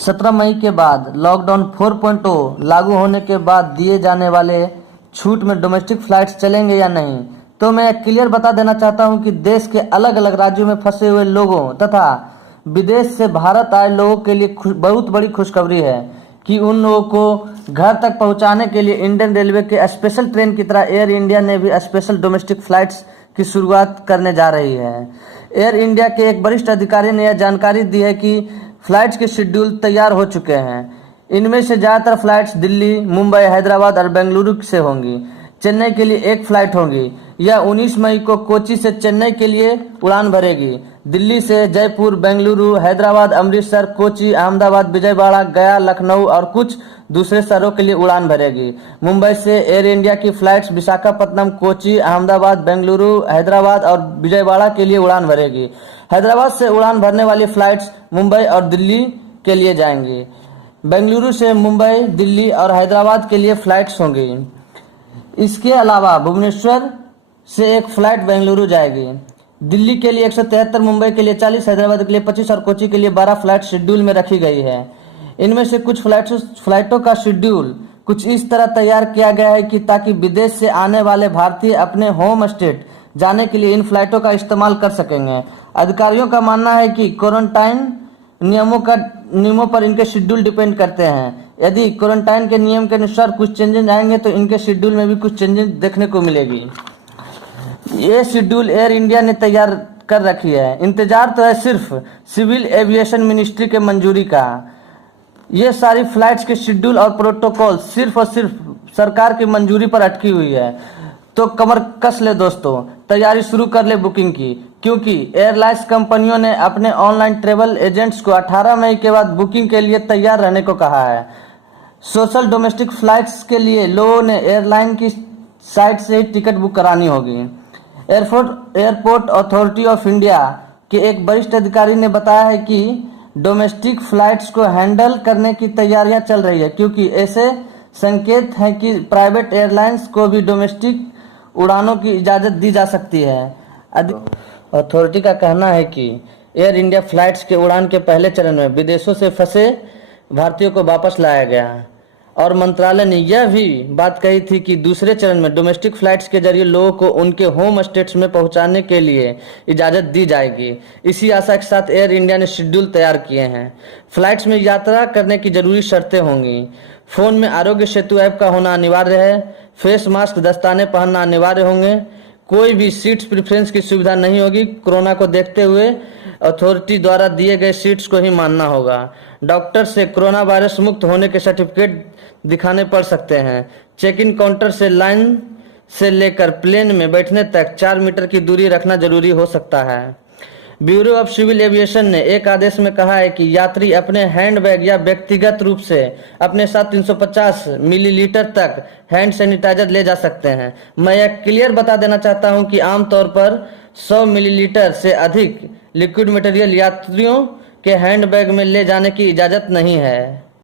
17 मई के बाद लॉकडाउन 4.0 लागू होने के बाद दिए जाने वाले छूट में डोमेस्टिक फ्लाइट्स चलेंगे या नहीं। तो मैं क्लियर बता देना चाहता हूं कि देश के अलग अलग राज्यों में फंसे हुए लोगों तथा विदेश से भारत आए लोगों के लिए बहुत बड़ी खुशखबरी है कि उन लोगों को घर तक पहुंचाने के लिए इंडियन रेलवे के स्पेशल ट्रेन की तरह एयर इंडिया ने भी स्पेशल डोमेस्टिक फ्लाइट्स की शुरुआत करने जा रही है। एयर इंडिया के एक वरिष्ठ अधिकारी ने यह जानकारी दी है कि फ्लाइट्स के शेड्यूल तैयार हो चुके हैं। इनमें से ज़्यादातर फ्लाइट्स दिल्ली, मुंबई, हैदराबाद और बेंगलुरु से होंगी। चेन्नई के लिए एक फ्लाइट होगी। यह 19 मई को कोच्चि से चेन्नई के लिए उड़ान भरेगी। दिल्ली से जयपुर, बेंगलुरु, हैदराबाद, अमृतसर, कोच्चि, अहमदाबाद, विजयवाड़ा, गया, लखनऊ और कुछ दूसरे शहरों के लिए उड़ान भरेगी। मुंबई से एयर इंडिया की फ्लाइट्स विशाखापट्टनम, कोच्चि, अहमदाबाद, बेंगलुरु, हैदराबाद और विजयवाड़ा के लिए उड़ान भरेगी। हैदराबाद से उड़ान भरने वाली फ्लाइट्स मुंबई और दिल्ली के लिए जाएंगी। बेंगलुरु से मुंबई, दिल्ली और हैदराबाद के लिए फ्लाइट्स होंगी। इसके अलावा भुवनेश्वर से एक फ्लाइट बेंगलुरु जाएगी। दिल्ली के लिए 173, मुंबई के लिए 40, हैदराबाद के लिए 25 और कोच्चि के लिए 12 फ्लाइट शेड्यूल में रखी गई है। इनमें से कुछ फ्लाइटों का शेड्यूल कुछ इस तरह तैयार किया गया है कि ताकि विदेश से आने वाले भारतीय अपने होम स्टेट जाने के लिए इन फ्लाइटों का इस्तेमाल कर सकेंगे। अधिकारियों का मानना है कि क्वारंटाइन नियमों पर इनके शेड्यूल डिपेंड करते हैं। यदि क्वारंटाइन के नियम के अनुसार कुछ चेंजेस आएंगे तो इनके शेड्यूल में भी कुछ चेंजेस देखने को मिलेगी। ये शेड्यूल एयर इंडिया ने तैयार कर रखी है। इंतजार तो है सिर्फ सिविल एविएशन मिनिस्ट्री के मंजूरी का। ये सारी फ्लाइट्स के शेड्यूल और प्रोटोकॉल सिर्फ और सिर्फ सरकार की मंजूरी पर अटकी हुई है। तो कमर कस ले दोस्तों, तैयारी शुरू कर ले बुकिंग की, क्योंकि एयरलाइंस कंपनियों ने अपने ऑनलाइन ट्रेवल एजेंट्स को 18 मई के बाद बुकिंग के लिए तैयार रहने को कहा है। सोशल डोमेस्टिक फ्लाइट्स के लिए लोगों ने एयरलाइन की साइट से ही टिकट बुक करानी होगी। एयरपोर्ट अथॉरिटी ऑफ इंडिया के एक वरिष्ठ अधिकारी ने बताया है कि डोमेस्टिक फ्लाइट्स को हैंडल करने की तैयारियां चल रही है, क्योंकि ऐसे संकेत हैं कि प्राइवेट एयरलाइंस को भी डोमेस्टिक उड़ानों की इजाज़त दी जा सकती है। अथॉरिटी का कहना है कि एयर इंडिया फ्लाइट्स के उड़ान के पहले चरण में विदेशों से फंसे भारतीयों को वापस लाया गया और मंत्रालय ने यह भी बात कही थी कि दूसरे चरण में डोमेस्टिक फ्लाइट्स के जरिए लोगों को उनके होम स्टेट्स में पहुंचाने के लिए इजाज़त दी जाएगी। इसी आशा के साथ एयर इंडिया ने शेड्यूल तैयार किए हैं। फ्लाइट्स में यात्रा करने की जरूरी शर्तें होंगी। फ़ोन में आरोग्य सेतु ऐप का होना अनिवार्य है। फेस मास्क, दस्ताने पहनना अनिवार्य होंगे। कोई भी सीट्स प्रेफरेंस की सुविधा नहीं होगी। कोरोना को देखते हुए अथॉरिटी द्वारा दिए गए सीट्स को ही मानना होगा। डॉक्टर से कोरोना वायरस मुक्त होने के सर्टिफिकेट दिखाने पड़ सकते हैं। चेक इन काउंटर से लाइन से लेकर प्लेन में बैठने तक 4 मीटर की दूरी रखना जरूरी हो सकता है। ब्यूरो ऑफ सिविल एविएशन ने एक आदेश में कहा है कि यात्री अपने हैंडबैग या व्यक्तिगत रूप से अपने साथ 350 मिलीलीटर तक हैंड सैनिटाइजर ले जा सकते हैं। मैं यह क्लियर बता देना चाहता हूं कि आमतौर पर 100 मिलीलीटर से अधिक लिक्विड मटेरियल यात्रियों के हैंडबैग में ले जाने की इजाज़त नहीं है।